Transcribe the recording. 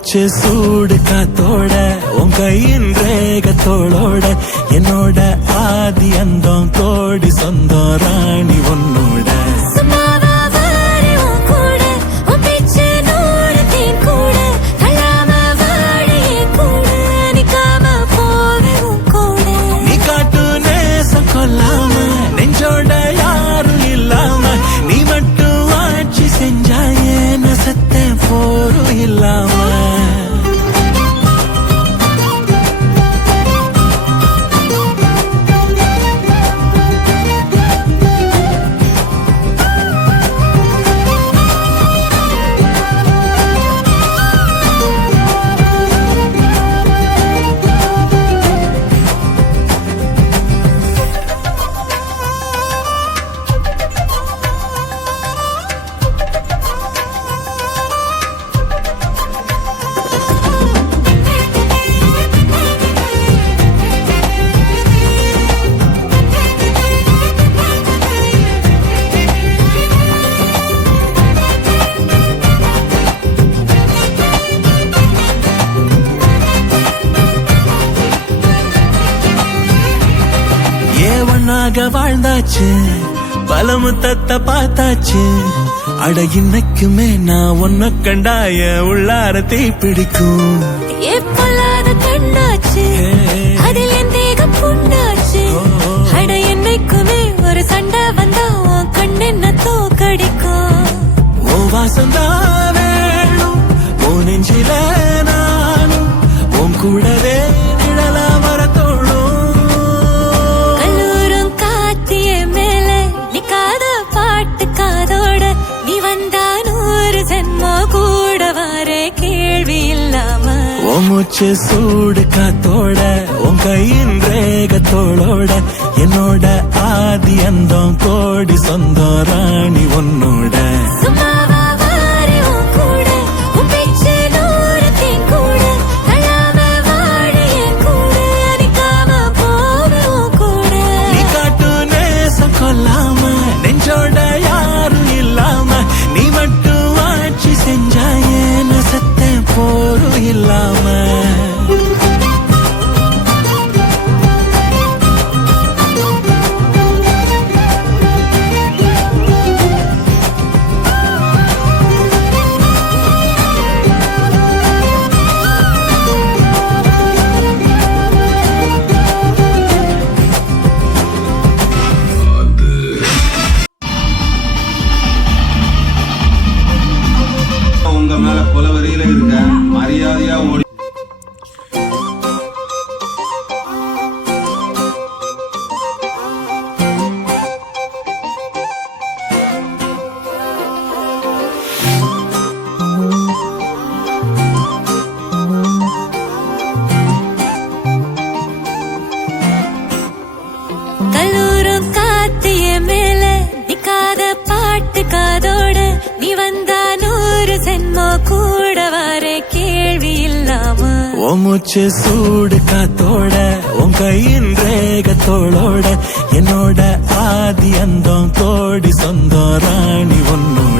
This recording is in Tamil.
மூச்சு சூடு காத்தோட உன் கையின் ரேகத்தோளோட என்னோட ஆதி அந்தம் கோடி சொந்தம் ராணி உன்னோட கொல்லாம நெஞ்சோட யாரும் இல்லாம நீ மட்டும் ஆட்சி செஞ்சாயே நசத்த போரும் இல்லாம வாழ்ந்தாச்சு பல முத்தத்தை பார்த்தாச்சு அட இன்னைக்குமே நான் உன்ன கண்டாய உள்ளாரத்தை பிடிக்கும் கண்ணாச்சு அதில் என் தேகம் புண்ணாச்சு அட என்னைக்குமே ஒரு சண்டை வந்தா உன் கண்ணென்ன தோக்கடிக்கும் ஓ வாசந்தான் வேணும் உன் நெஞ்சில நானும் உன் கூடவே நிழலா வர தோணும் பாட்டுக்காதோட நீ வந்தா 100 ஜென்மோ கூட வர கேள்வி இல்லாம உன் மூச்சு சூடு காத்தோட உன் கையின் ரேகத்தோளோட என்னோட ஆதி அந்தம் கோடி சொந்தம் ராணி உன்னோட கொல்லாம நெஞ்சோட யாரும் இல்லாம நீ மட்டும் ஆட்சி செஞ்சாயே நசத்த போரும் இல்லாம பாட்டுக்காதோட நீ வந்தா 100 ஜென்மோ கூட வர கேள்வி இல்லாம உன் மூச்சு சூடு காத்தோட உன் கையின் ரேகத்தோளோட என்னோட ஆதி அந்தம் கோடி சொந்தம் ராணி உன்னோட